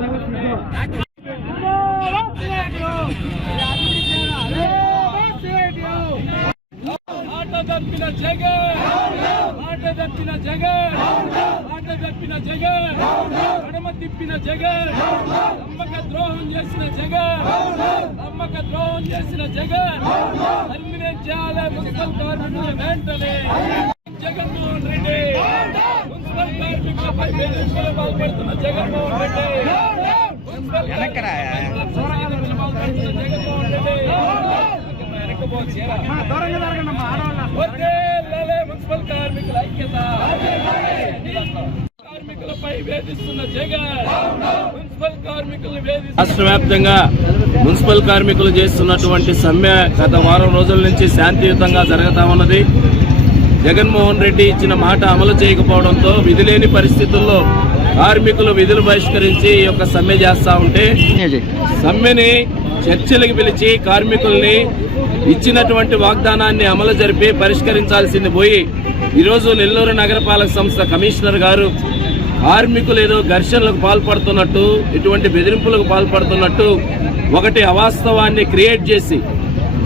తప్పిన జగన్ కడమ తిప్పిన జగన్ నమ్మక ద్రోహం చేసిన జగన్ ఎలిమినేట్ చేయాలి మున్సిపల్ కార్మికులు వెంటనే. జగన్మోహన్ రెడ్డి మున్సిపల్ కార్మికులపై బెదిరింపులకు పాల్పడుతున్న జగన్మోహన్ రెడ్డి మున్సిపల్ కార్మికుల ఐక్యత. కార్మికులపై వేధిస్తున్న జగన్ మున్సిపల్ కార్మికులను రాష్ట్ర వ్యాప్తంగా మున్సిపల్ కార్మికులు చేస్తున్నటువంటి సమ్మె గత వారం రోజుల నుంచి శాంతియుతంగా జరుగుతా ఉన్నది. జగన్మోహన్ రెడ్డి ఇచ్చిన మాట అమలు చేయకపోవడంతో విధిలేని పరిస్థితుల్లో కార్మికులు విధులు బహిష్కరించి ఈ యొక్క సమ్మె చేస్తా ఉంటే సమ్మెని చర్చలకు పిలిచి కార్మికుల్ని ఇచ్చినటువంటి వాగ్దానాన్ని అమలు జరిపి పరిష్కరించాల్సింది పోయి ఈరోజు నెల్లూరు నగరపాలక సంస్థ కమిషనర్ గారు కార్మికులు ఏదో ఘర్షణలకు పాల్పడుతున్నట్టు, ఇటువంటి బెదిరింపులకు పాల్పడుతున్నట్టు ఒకటి అవాస్తవాన్ని క్రియేట్ చేసి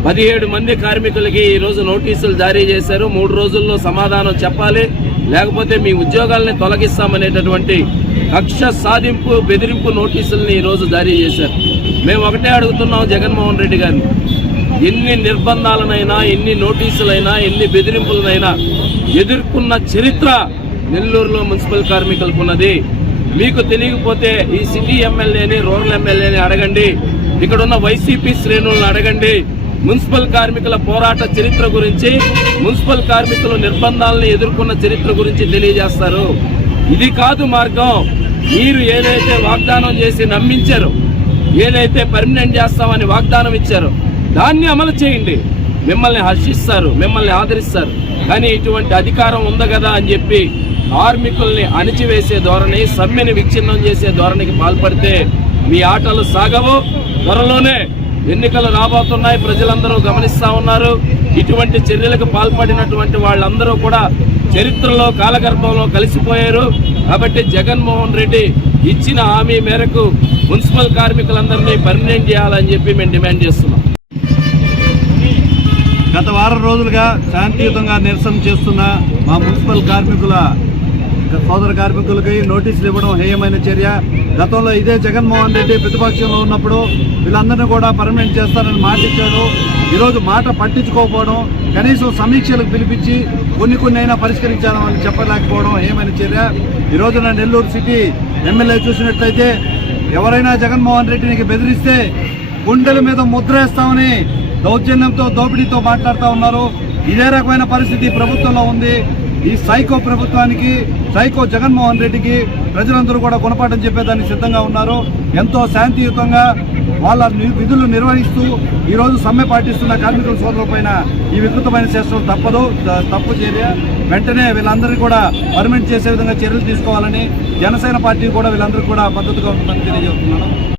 17 మంది కార్మికులకి ఈరోజు నోటీసులు జారీ చేశారు. 3 రోజుల్లో సమాధానం చెప్పాలి, లేకపోతే మీ ఉద్యోగాలని తొలగిస్తామనేటటువంటి కక్ష సాధింపు బెదిరింపు నోటీసుల్ని ఈరోజు జారీ చేశారు. మేము ఒకటే అడుగుతున్నాం జగన్మోహన్ రెడ్డి గారిని, ఎన్ని నిర్బంధాలనైనా, ఎన్ని నోటీసులైనా, ఎన్ని బెదిరింపులనైనా ఎదుర్కొన్న చరిత్ర నెల్లూరులో మున్సిపల్ కార్మికులకు ఉన్నది. మీకు తెలియకపోతే ఈ సిటీ ఎమ్మెల్యేని, రూరల్ ఎమ్మెల్యేని అడగండి, ఇక్కడున్న వైసీపీ శ్రేణులను అడగండి. మున్సిపల్ కార్మికుల పోరాట చరిత్ర గురించి, మున్సిపల్ కార్మికుల నిర్బంధాలను ఎదుర్కొన్న చరిత్ర గురించి తెలియజేస్తారు. ఇది కాదు మార్గం. మీరు ఏదైతే వాగ్దానం చేసి నమ్మించారో, ఏదైతే పర్మనెంట్ చేస్తామని వాగ్దానం ఇచ్చారో దాన్ని అమలు చేయండి. మిమ్మల్ని హర్షిస్తారు, మిమ్మల్ని ఆదరిస్తారు. కానీ ఇటువంటి అధికారం ఉంది కదా అని చెప్పి కార్మికుల్ని అణిచివేసే ధోరణి, సమ్మెని విచ్ఛిన్నం చేసే ధోరణికి పాల్పడితే మీ ఆటలు సాగవు. త్వరలోనే ఎన్నికలు రాబోతున్నాయి, ప్రజలందరూ గమనిస్తా ఉన్నారు. ఇటువంటి చర్యలకు పాల్పడినటువంటి వాళ్ళందరూ కూడా చరిత్రలో కాలగర్భంలో కలిసిపోయారు. కాబట్టి జగన్మోహన్ రెడ్డి ఇచ్చిన హామీ మేరకు మున్సిపల్ కార్మికులందరినీ పర్మనెంట్ చేయాలని చెప్పి మేము డిమాండ్ చేస్తున్నాం. గత వారం రోజులుగా శాంతియుతంగా నిరసన చేస్తున్న మా మున్సిపల్ కార్మికుల సోదర కార్మికులకి నోటీసులు ఇవ్వడం హేయమైన చర్య. గతంలో ఇదే జగన్మోహన్ రెడ్డి ప్రతిపక్షంలో ఉన్నప్పుడు వీళ్ళందరినీ కూడా పర్మనెంట్ చేస్తారని మాట ఇచ్చాడు. ఈరోజు మాట పట్టించుకోకపోవడం, కనీసం సమీక్షలకు పిలిపించి కొన్ని అయినా పరిష్కరించాలని చెప్పలేకపోవడం హేయమైన చర్య. ఈరోజు నా నెల్లూరు సిటీ ఎమ్మెల్యే చూసినట్లయితే ఎవరైనా జగన్మోహన్ రెడ్డిని బెదిరిస్తే గుండెల మీద ముద్రేస్తామని దౌర్జన్యంతో, దోపిడీతో మాట్లాడుతూ ఉన్నారు. ఇదే రకమైన పరిస్థితి ప్రభుత్వంలో ఉంది. ఈ సైకో ప్రభుత్వానికి, సైకో జగన్మోహన్ రెడ్డికి ప్రజలందరూ కూడా గుణపాఠం చెప్పేదానికి సిద్ధంగా ఉన్నారు. ఎంతో శాంతియుతంగా వాళ్ళ విధులు నిర్వహిస్తూ ఈరోజు సమ్మె పాటిస్తున్న కార్మికుల సోదరులపైన ఈ వికృతమైన చేష్టలు తప్పు చర్య. వెంటనే వీళ్ళందరినీ కూడా పర్మనెంట్ చేసే విధంగా చర్యలు తీసుకోవాలని జనసేన పార్టీ కూడా వీళ్ళందరికీ కూడా మద్దతుగా ఉంటుందని తెలియజేస్తున్నాను.